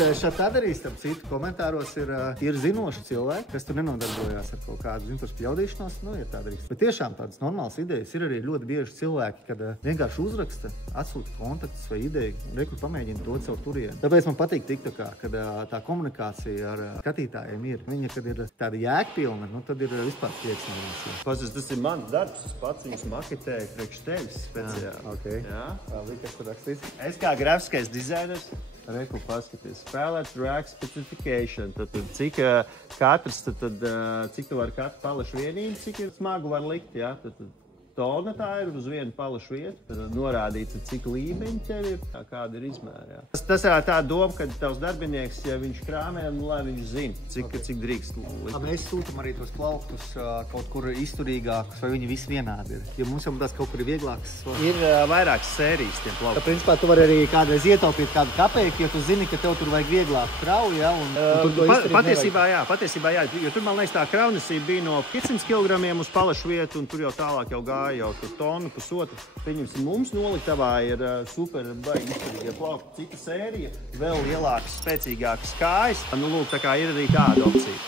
šādi arī, starp citu, komentāros ir zinoši cilvēki, kas tur nenodarbojās ar kaut kādu zintos pļaudīšanos, ir tāda arī. Bet tiešām tādas normālas idejas ir arī ļoti bieži cilvēki, kad vienkārši uzraksta, atsūta kontaktus vai ideju, rekur pamēģina dot savu turienu. Tāpēc man patīk TikTokā, kad tā komunikācija ar skatītājiem ir. Viņa, kad ir tāda jēgpilna, tad ir vispār prieks. Tas ir mans darbs, es pats viņus maketēju priekš tevis speciāli. Okay. Jā. Kas tur rakstīts? Es kā grafiskais dizainers, reku paskaties, spēlēts rack specification, tad cik katrs, cik tu vari katru palašu vienību, cik ir smagu var likt, jā, tad tona tā ir uz vienu palašu vietu, tad norādīts, cik līmeņi tev ir, kāda ir izmēra. Jā. Tas ir tā doma, ka tavs darbinieks, ja viņš krāmē, lai viņš zina, cik drīkst likt. Mēs sūtam arī tos plauktus kaut kur izturīgākus, vai viņi visi vienādi ir. Jo mums jau tās kaut kur ir vieglākas. Ir vairākas sērijas tiem plauktiem. Principā tu vari arī kādreiz ietaupīt kādu kapeiku, jo tu zini, ka tev tur vajag vieglāku kravu, ja? Patiesībā jā, jo tur, man liekas, tā kravnesība bija no 500 kg uz palašu vietu, un tur jau tālāk jau gāja jau tur tonu, pusotru. Pieņemsim, mums noliktavā ir super baigi izturīgie plaukti. Cita sērija, vēl lielākas, spēcīgākas kājas. Lūk, tā kā ir arī tāda opcija.